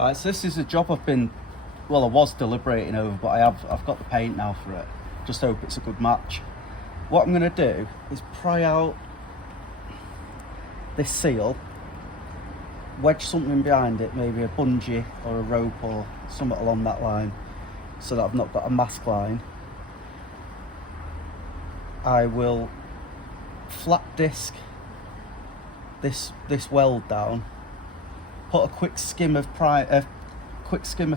Alright, so this is a job I was deliberating over, but I've got the paint now for it. Just hope it's a good match. What I'm going to do is pry out this seal, wedge something behind it, maybe a bungee or a rope or something along that line, so that I've not got a mask line. I will flat disc this weld down, put a quick skim of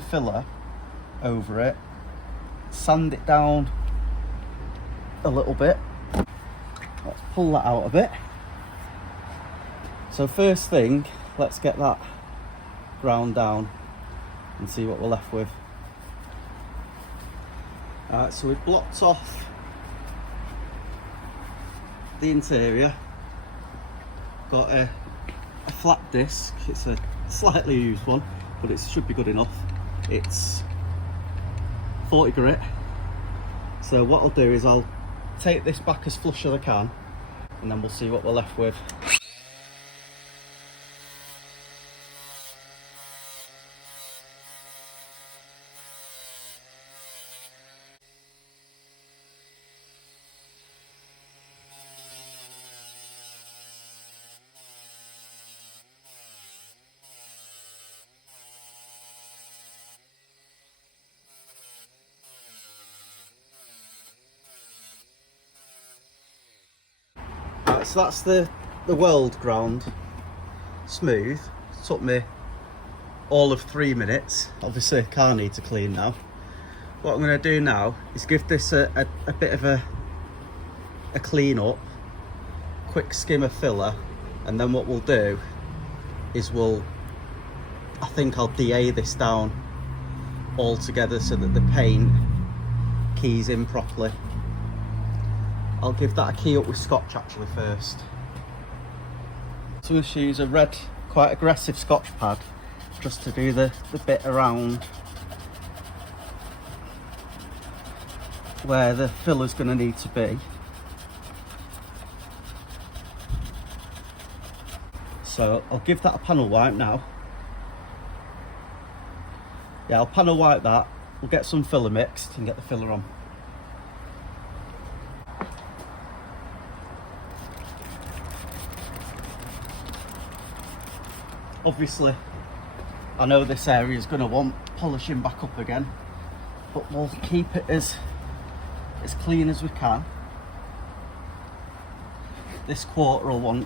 filler over it, sand it down a little bit. Let's pull that out a bit. So first thing, let's get that ground down and see what we're left with. Alright, so we've blocked off the interior. Got a flat disc. It's a slightly used one, but it should be good enough. It's 40 grit. So what I'll do is I'll take this back as flush as I can, and then we'll see what we're left with. Right, so that's the weld ground smooth. It took me all of 3 minutes. Obviously car needs to clean now. What I'm going to do now is give this a bit of a clean up, quick skim of filler, and then what we'll do is I think I'll DA this down all together so that the paint keys in properly. I'll give that a key up with scotch actually first. So I'm going to use a red, quite aggressive scotch pad just to do the bit around where the filler's going to need to be. So I'll give that a panel wipe now. Yeah, I'll panel wipe that. We'll get some filler mixed and get the filler on. Obviously, I know this area is going to want polishing back up again, but we'll keep it as clean as we can. This quarter will want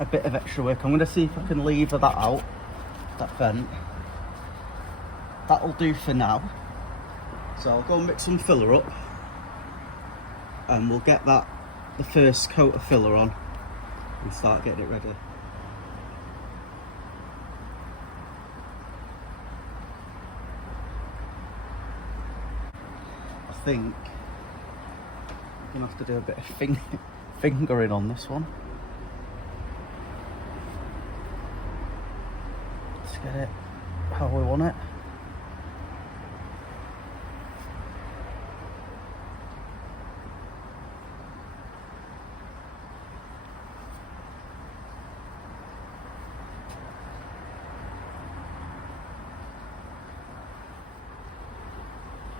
a bit of extra work. I'm going to see if I can lever that out, that vent. That'll do for now. So I'll go and mix some filler up, and we'll get the first coat of filler on and start getting it ready. I think I'm gonna have to do a bit of fingering on this one. Let's get it how we want it.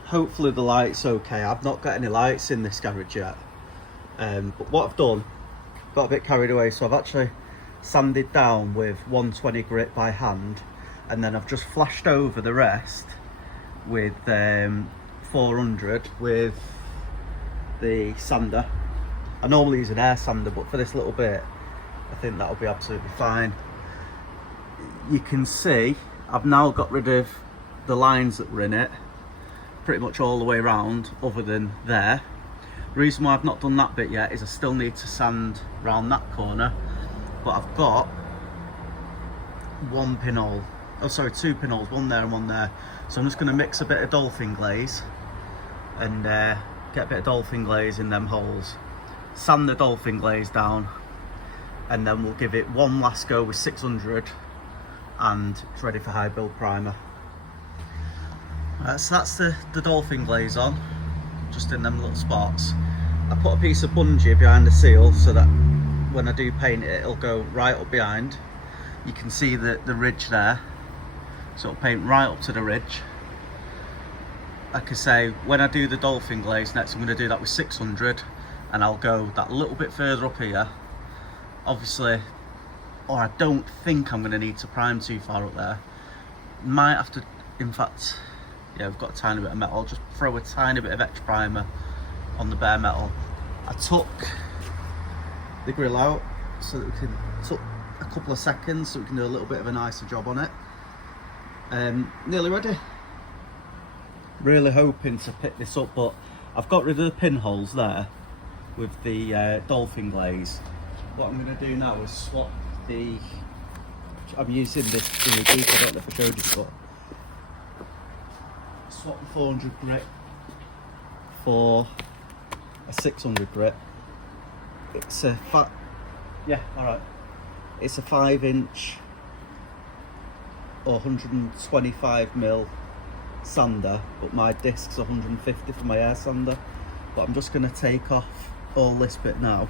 Hopefully the light's okay. I've not got any lights in this garage yet, but what I've done, got a bit carried away, so I've actually sanded down with 120 grit by hand, and then I've just flashed over the rest with 400 with the sander. I normally use an air sander, but for this little bit I think that'll be absolutely fine. You can see I've now got rid of the lines that were in it pretty much all the way around, other than there. The reason why I've not done that bit yet is I still need to sand round that corner, but I've got two pinholes, one there and one there. So I'm just going to mix a bit of dolphin glaze and get a bit of dolphin glaze in them holes, sand the dolphin glaze down, and then we'll give it one last go with 600 and it's ready for high build primer. So that's the dolphin glaze on, just in them little spots. I put a piece of bungee behind the seal so that when I do paint it, it'll go right up behind. You can see the ridge there, so it'll paint right up to the ridge. Like I say, when I do the dolphin glaze next, I'm going to do that with 600, and I'll go that little bit further up here, obviously, or I don't think I'm going to need to prime too far up there. Might have to, in fact, yeah, we've got a tiny bit of metal. I'll just throw a tiny bit of etch primer on the bare metal. I took the grill out so that we can, took a couple of seconds so we can do a little bit of a nicer job on it. Nearly ready. Really hoping to pick this up, but I've got rid of the pinholes there with the dolphin glaze. What I'm going to do now is swap the, I'm using this in the Jeep, I don't know if I showed you before. Swap the 400 grit for a 600 grit. It's a yeah, alright. It's a 5-inch or 125mm sander, but my disc's 150 for my air sander. But I'm just going to take off all this bit now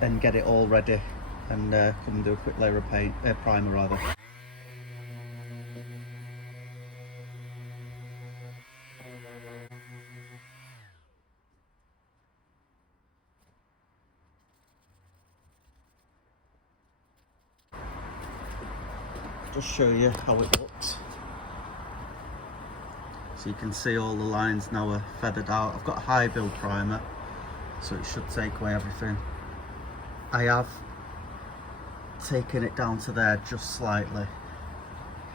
and get it all ready and come and do a quick layer of paint, primer rather. Just show you how it looks. So you can see all the lines now are feathered out. I've got a high build primer, so it should take away everything. I have taken it down to there just slightly.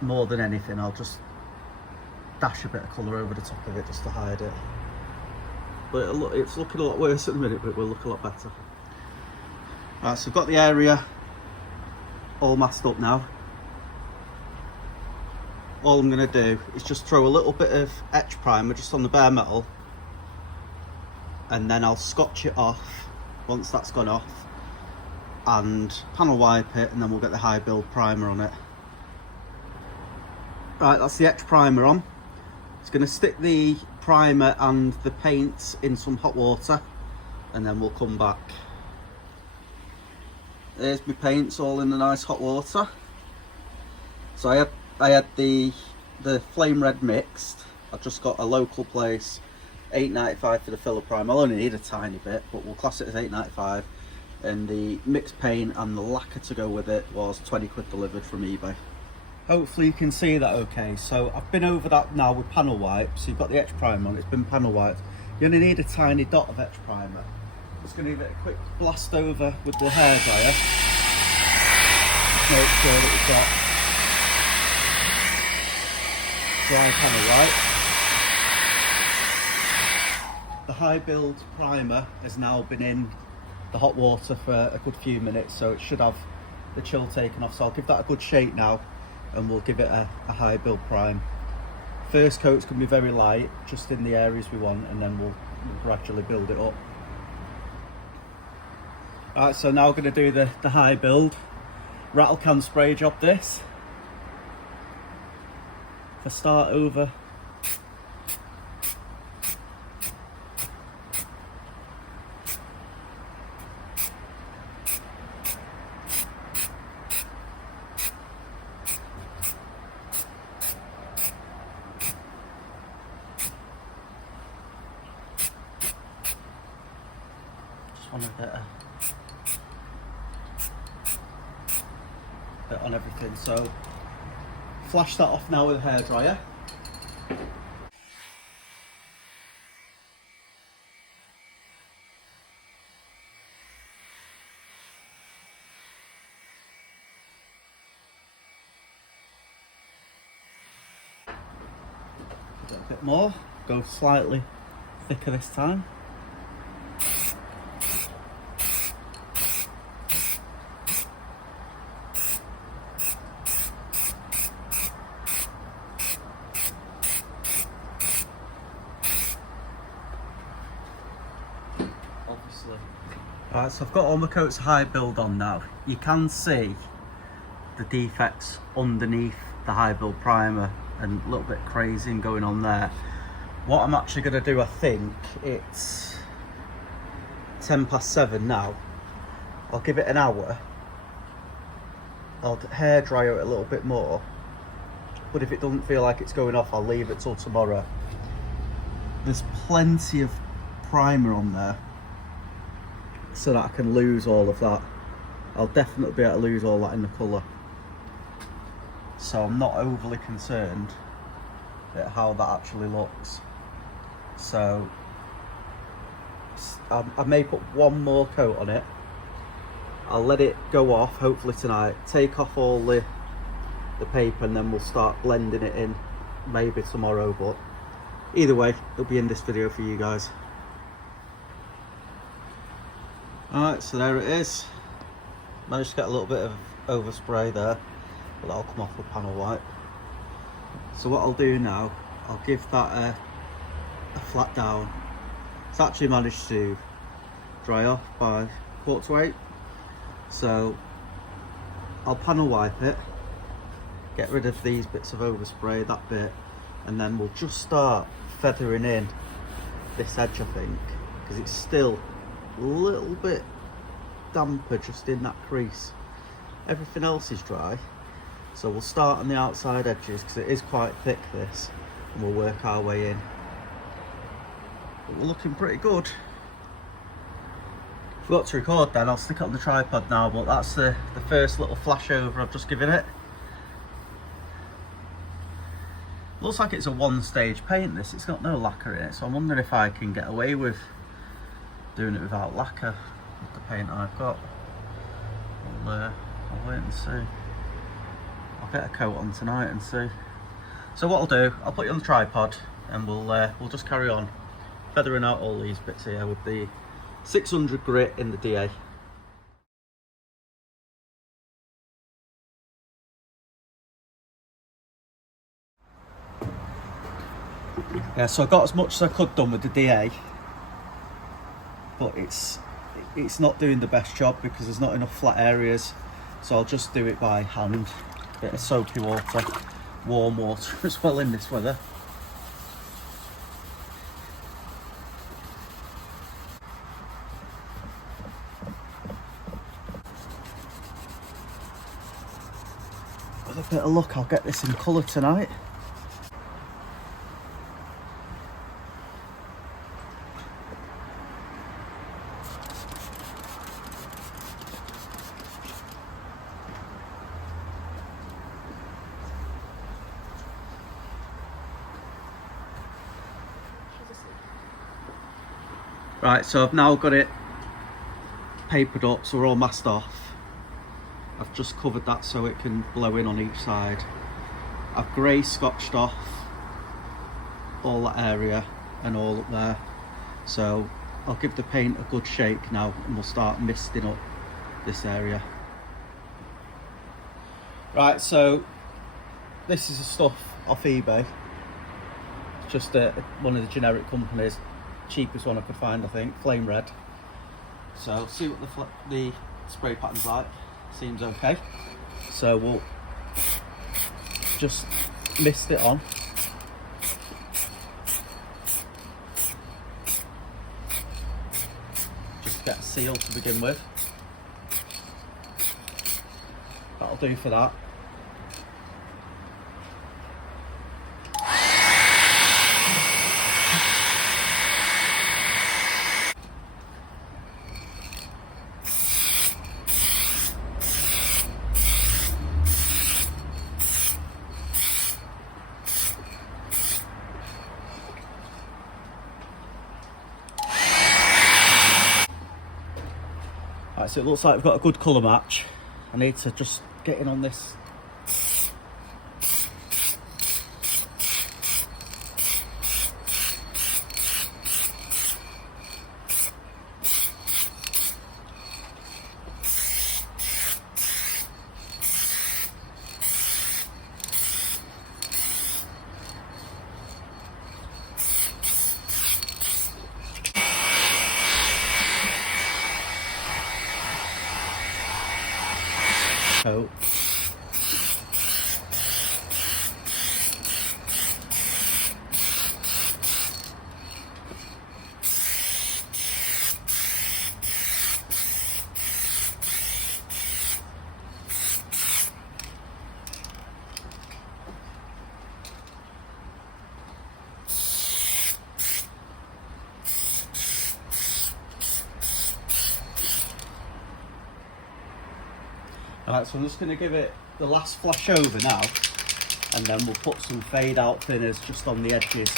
More than anything, I'll just dash a bit of colour over the top of it just to hide it. But it's looking a lot worse at the minute, but it will look a lot better. Right, so I've got the area all masked up now. All I'm going to do is just throw a little bit of etch primer just on the bare metal, and then I'll scotch it off once that's gone off and panel wipe it, and then we'll get the high build primer on it. Right, that's the etch primer on. It's going to stick the primer and the paint in some hot water, and then we'll come back. There's my paints all in the nice hot water. So I had the flame red mixed. I've just got a local place, £8.95 for the filler primer. I'll only need a tiny bit, but we'll class it as £8.95. And the mixed paint and the lacquer to go with it was 20 quid delivered from eBay. Hopefully you can see that okay. So I've been over that now with panel wipe. So you've got the etch primer on, it's been panel wiped. You only need a tiny dot of etch primer. Just going to give it a quick blast over with the hairdryer. Make sure that we've got dry panel wipe. The high build primer has now been in the hot water for a good few minutes, so it should have the chill taken off. So I'll give that a good shake now, and we'll give it a high build prime. First coat's going to be very light, just in the areas we want, and then we'll gradually build it up. Alright, so now we're going to do the high build. Rattle can spray job this. If I start over, just want a bit on everything. So flash that off now with a hairdryer. A bit more, go slightly thicker this time. Right, so I've got all my coats high build on now. You can see the defects underneath the high build primer and a little bit crazing going on there. What I'm actually going to do, I think it's 7:10 now. I'll give it an hour. I'll hair dryer it a little bit more, but if it doesn't feel like it's going off, I'll leave it till tomorrow. There's plenty of primer on there so that I can lose all of that. I'll definitely be able to lose all that in the colour, so I'm not overly concerned at how that actually looks. So I may put one more coat on it. I'll let it go off hopefully tonight, take off all the paper, and then we'll start blending it in maybe tomorrow, but either way it'll be in this video for you guys. Alright, so there it is. Managed to get a little bit of overspray there, but that'll come off with panel wipe. So what I'll do now, I'll give that a flat down. It's actually managed to dry off by 7:45. So I'll panel wipe it, get rid of these bits of overspray, that bit, and then we'll just start feathering in this edge, I think, because it's still a little bit damper just in that crease. Everything else is dry, so we'll start on the outside edges because it is quite thick, this, and we'll work our way in. But we're looking pretty good. Forgot to record then, I'll stick it on the tripod now, but that's the first little flash over I've just given it. Looks like it's a one-stage paint, this. It's got no lacquer in it, so I'm wondering if I can get away with doing it without lacquer with the paint I've got. I'll wait and see. I'll get a coat on tonight and see. So what I'll do, I'll put you on the tripod and we'll just carry on feathering out all these bits here with the 600 grit in the DA. Yeah, so I got as much as I could done with the DA, but it's not doing the best job because there's not enough flat areas, so I'll just do it by hand. Bit of soapy water, warm water as well in this weather. With a bit of luck, I'll get this in colour tonight. Right, so I've now got it papered up, so we're all masked off. I've just covered that so it can blow in on each side. I've grey scotched off all that area and all up there. So I'll give the paint a good shake now and we'll start misting up this area. Right, so this is the stuff off eBay. It's just one of the generic companies. Cheapest one I could find, I think, flame red. So see what the spray pattern's like. Seems okay. So we'll just mist it on. Just get a seal to begin with. That'll do for that. Right, so it looks like we've got a good colour match. I need to just get in on this. Coat. Right, so I'm just going to give it the last flash over now, and then we'll put some fade out thinners just on the edges.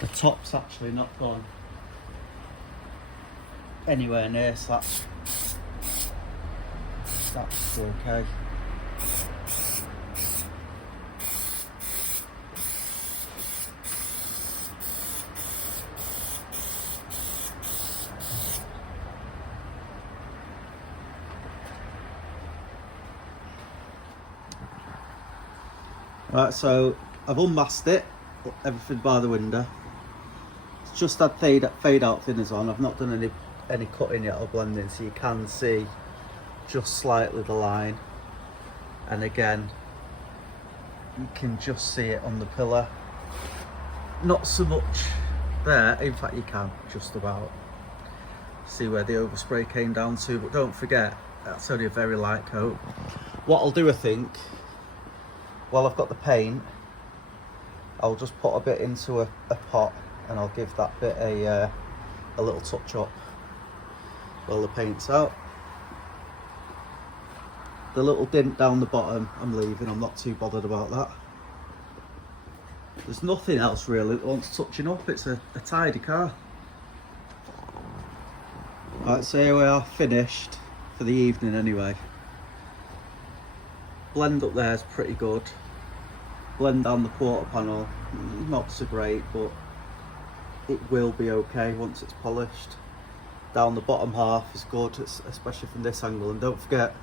The top's actually not gone anywhere near, so that's okay. Right, so I've unmasked it, put everything by the window. It's just had fade out thinners on. I've not done any cutting yet or blending, so you can see just slightly the line. And again, you can just see it on the pillar. Not so much there, in fact you can just about see where the overspray came down to, but don't forget, that's only a very light coat. What I'll do, I think, while I've got the paint, I'll just put a bit into a pot and I'll give that bit a little touch up while the paint's out. The little dint down the bottom I'm leaving, I'm not too bothered about that. There's nothing else really that wants touching up, it's a tidy car. Right, so here we are, finished for the evening anyway. Blend up there is pretty good. Blend down the quarter panel, not so great, but it will be okay once it's polished. Down the bottom half is good, especially from this angle. And don't forget,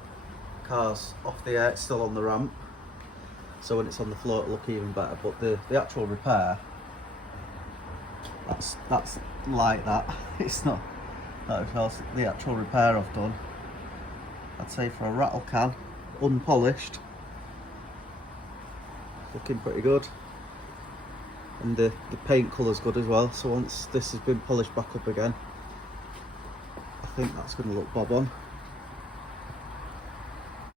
car's off the air, it's still on the ramp, so when it's on the floor it'll look even better. But the actual repair, that's like that. It's not else. The actual repair I've done, I'd say for a rattle can, unpolished, looking pretty good. And the paint colour's good as well, so once this has been polished back up again, I think that's going to look bob on.